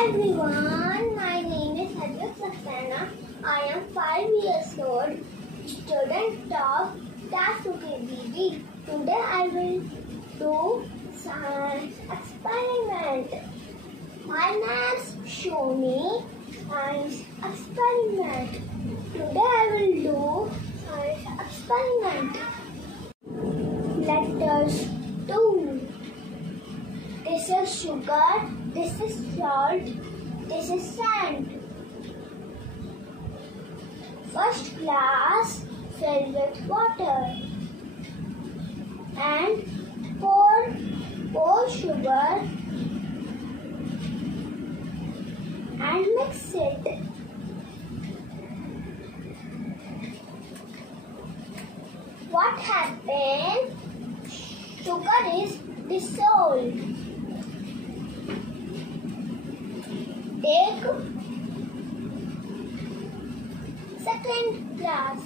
everyone, my name is Harjit Saxena. I am 5 years old, student of TASUKBB. Today I will do science experiment. My name's Shomi. Science experiment. Today I will do science experiment. Letters 2. This is sugar, this is salt, this is sand. First glass filled with water and pour sugar and mix it. What happened? Sugar is dissolved. Take second glass.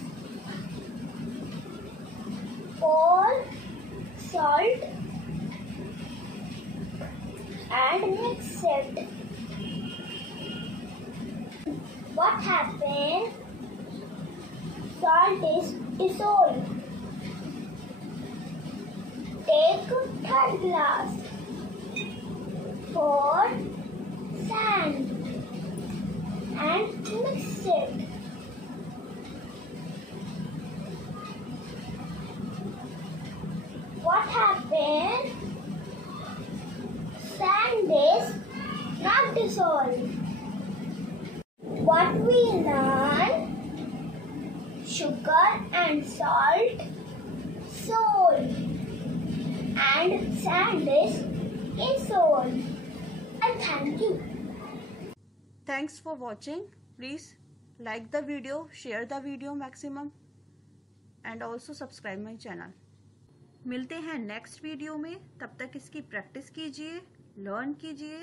Pour salt and mix it. What happened? Salt is dissolved. Take third glass. Pour sand and mix it. What happened? Sand is not dissolved. What we learn? Sugar and salt dissolved and sand is dissolved. And thank you. Thanks for watching. Please like the video, share the video maximum and also subscribe my channel. मिलते हैं next video में. तब तक इसकी practice कीजिए, learn कीजिए